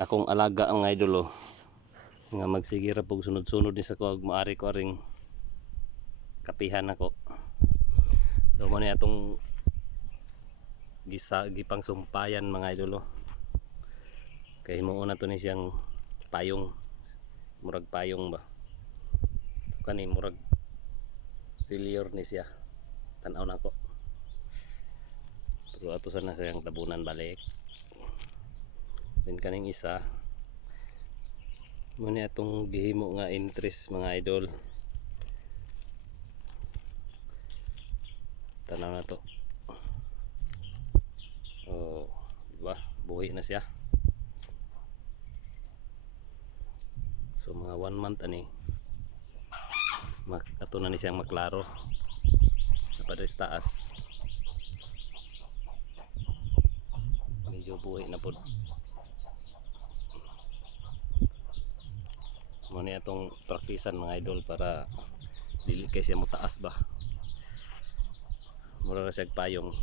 akong alaga ang idol oh. Nga magsigira pog sunod-sunod ni sa ko maari ko ring kapihan ako. So mo ni atong gipang sumpayan mga idol oh. Kay mo una to ni siyang payong, murag payong ba. So kani murag failure ni siya. Tan-aw na ko. Pero ato sana siyang tabunan balik. Then kaning isa muna itong gihimo nga interest mga idol. Tanaw na to. Oh, diba? Buhi na siya. So mga 1 month ani. Ato na ni siyang maklaro. Napada sa taas. Medyo buhi na po. Muna itong praktisan mga idol para dili kay siya mo taas ba. Mura na siya payong.